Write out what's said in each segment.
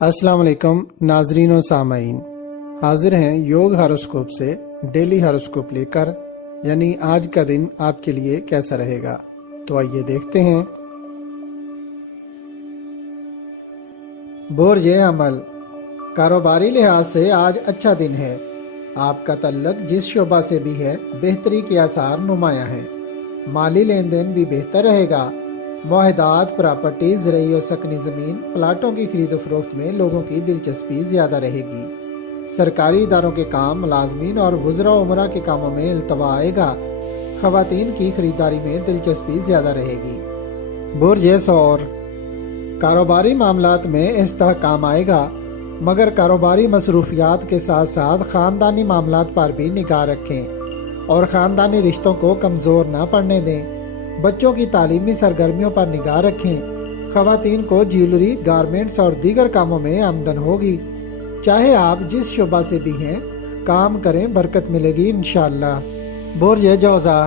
السلام علیکم ناظرین و سامعین، حاضر ہیں یوگ ہاروسکوپ سے ڈیلی ہاروسکوپ لے کر، یعنی آج کا دن آپ کے لیے کیسا رہے گا۔ تو آئیے دیکھتے ہیں۔ برج عمل، کاروباری لحاظ سے آج اچھا دن ہے۔ آپ کا تعلق جس شعبہ سے بھی ہے بہتری کے آثار نمایاں ہیں۔ مالی لین دین بھی بہتر رہے گا۔ معاہدات، پراپرٹی، زرعی و سکنی زمین، پلاٹوں کی خرید و فروخت میں لوگوں کی دلچسپی زیادہ رہے گی۔ سرکاری اداروں کے کام، ملازمین اور وزراء و امراء کے کاموں میں التوا آئے گا۔ خواتین کی خریداری میں دلچسپی زیادہ رہے گی۔ برج ثور، کاروباری معاملات میں استحکام آئے گا، مگر کاروباری مصروفیات کے ساتھ ساتھ خاندانی معاملات پر بھی نگاہ رکھیں اور خاندانی رشتوں کو کمزور نہ پڑنے دیں۔ بچوں کی تعلیمی سرگرمیوں پر نگاہ رکھیں۔ خواتین کو جیولری، گارمنٹس اور دیگر کاموں میں آمدن ہوگی۔ چاہے آپ جس شعبہ سے بھی ہیں کام کریں، برکت ملے گی انشاءاللہ۔ برج جوزا،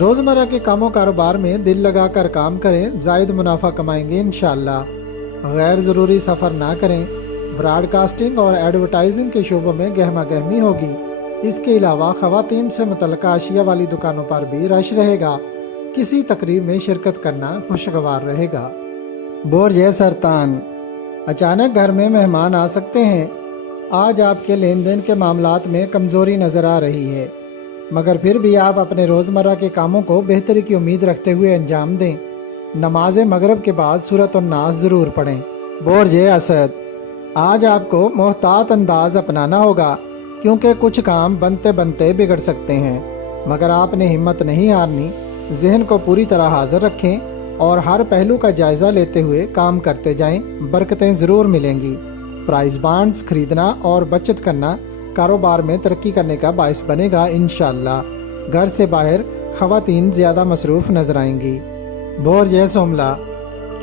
روزمرہ کے کام و کاروبار میں دل لگا کر کام کریں، زائد منافع کمائیں گے انشاءاللہ۔ غیر ضروری سفر نہ کریں۔ براڈ کاسٹنگ اور ایڈورٹائزنگ کے شعبوں میں گہما گہمی ہوگی۔ اس کے علاوہ خواتین سے متعلقہ اشیاء والی دکانوں پر بھی رش رہے گا۔ کسی تقریب میں شرکت کرنا خوشگوار رہے گا۔ برج سرطان، اچانک گھر میں مہمان آ سکتے ہیں۔ آج آپ کے لین دین کے معاملات میں کمزوری نظر آ رہی ہے، مگر پھر بھی آپ اپنے روزمرہ کے کاموں کو بہتری کی امید رکھتے ہوئے انجام دیں۔ نماز مغرب کے بعد سورۃ الناس ضرور پڑھیں۔ برج اسد، آج آپ کو محتاط انداز اپنانا ہوگا، کیونکہ کچھ کام بنتے بنتے بگڑ سکتے ہیں، مگر آپ نے ہمت نہیں ہارنی۔ ذہن کو پوری طرح حاضر رکھیں اور ہر پہلو کا جائزہ لیتے ہوئے کام کرتے جائیں، برکتیں ضرور ملیں گی۔ پرائز بانڈز خریدنا اور بچت کرنا کاروبار میں ترقی کرنے کا باعث بنے گا انشاءاللہ۔ گھر سے باہر خواتین زیادہ مصروف نظر آئیں گی۔ برج سوملا،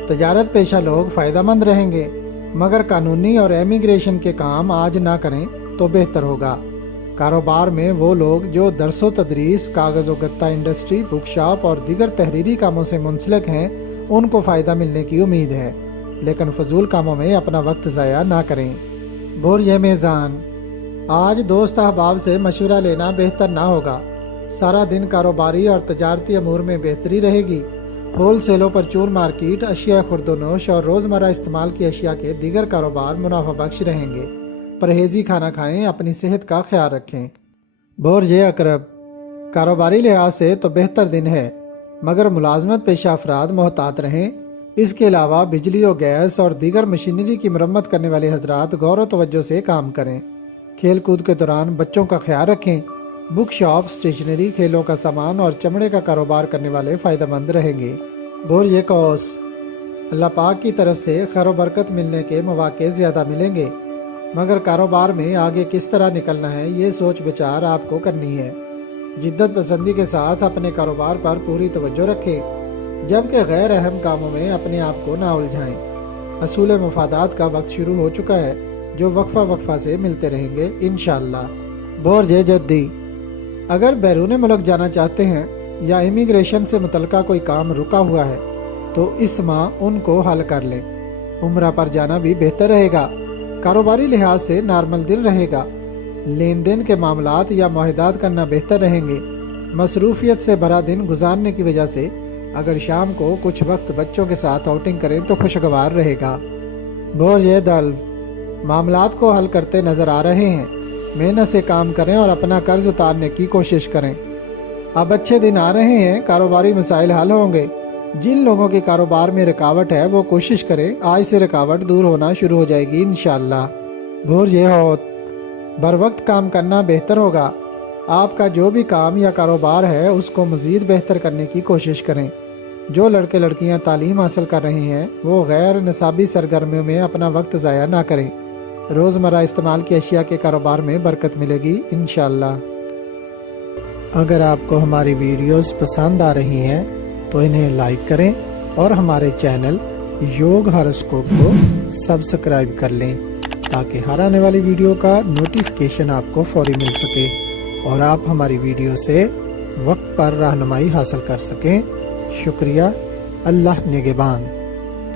تجارت پیشہ لوگ فائدہ مند رہیں گے، مگر قانونی اور امیگریشن کے کام آج نہ کریں تو بہتر ہوگا۔ کاروبار میں وہ لوگ جو درس و تدریس، کاغذ و گتہ انڈسٹری، بک شاپ اور دیگر تحریری کاموں سے منسلک ہیں، ان کو فائدہ ملنے کی امید ہے، لیکن فضول کاموں میں اپنا وقت ضائع نہ کریں۔ برج میزان، آج دوست احباب سے مشورہ لینا بہتر نہ ہوگا۔ سارا دن کاروباری اور تجارتی امور میں بہتری رہے گی۔ ہول سیل و پرچون مارکیٹ، اشیاء خرد و نوش اور روزمرہ استعمال کی اشیاء کے دیگر کاروبار منافع بخش رہیں گے۔ پرہیزی کھانا کھائیں، اپنی صحت کا خیال رکھیں۔ برج عقرب، کاروباری لحاظ سے تو بہتر دن ہے، مگر ملازمت پیشہ افراد محتاط رہیں۔ اس کے علاوہ بجلی و گیس اور دیگر مشینری کی مرمت کرنے والے حضرات غور و توجہ سے کام کریں۔ کھیل کود کے دوران بچوں کا خیال رکھیں۔ بک شاپ، اسٹیشنری، کھیلوں کا سامان اور چمڑے کا کاروبار کرنے والے فائدہ مند رہیں گے۔ برج قوس، اللہ پاک کی طرف سے خیر و برکت ملنے کے مواقع زیادہ ملیں گے، مگر کاروبار میں آگے کس طرح نکلنا ہے یہ سوچ بچار آپ کو کرنی ہے۔ جدت پسندی کے ساتھ اپنے کاروبار پر پوری توجہ رکھیں، جبکہ غیر اہم کاموں میں اپنے آپ کو نہ الجھائیں۔ حصول مفادات کا وقت شروع ہو چکا ہے، جو وقفہ سے ملتے رہیں گے انشاءاللہ۔ برج جدی، اگر بیرون ملک جانا چاہتے ہیں یا امیگریشن سے متعلقہ کوئی کام رکا ہوا ہے تو اس ماہ ان کو حل کر لیں۔ عمرہ پر جانا بھی بہتر رہے گا۔ کاروباری لحاظ سے نارمل دن رہے گا۔ لین دین کے معاملات یا معاہدات کرنا بہتر رہیں گے۔ مصروفیت سے بھرا دن گزارنے کی وجہ سے اگر شام کو کچھ وقت بچوں کے ساتھ آؤٹنگ کریں تو خوشگوار رہے گا۔ برج دلو، معاملات کو حل کرتے نظر آ رہے ہیں۔ محنت سے کام کریں اور اپنا قرض اتارنے کی کوشش کریں۔ اب اچھے دن آ رہے ہیں، کاروباری مسائل حل ہوں گے۔ جن لوگوں کے کاروبار میں رکاوٹ ہے وہ کوشش کریں، آج سے رکاوٹ دور ہونا شروع ہو جائے گی انشاءاللہ۔ برج حوت، بر وقت کام کرنا بہتر ہوگا۔ آپ کا جو بھی کام یا کاروبار ہے اس کو مزید بہتر کرنے کی کوشش کریں۔ جو لڑکے لڑکیاں تعلیم حاصل کر رہے ہیں وہ غیر نصابی سرگرمیوں میں اپنا وقت ضائع نہ کریں۔ روزمرہ استعمال کی اشیاء کے کاروبار میں برکت ملے گی انشاءاللہ۔ اگر آپ کو ہماری ویڈیوز پسند آ رہی ہیں تو انہیں لائک کریں اور ہمارے چینل یوگ ہاروسکوپ کو سبسکرائب کر لیں، تاکہ ہر آنے والی ویڈیو کا نوٹیفیکیشن آپ کو فوری مل سکے اور آپ ہماری ویڈیو سے وقت پر رہنمائی حاصل کر سکیں۔ شکریہ۔ اللہ نگہبان۔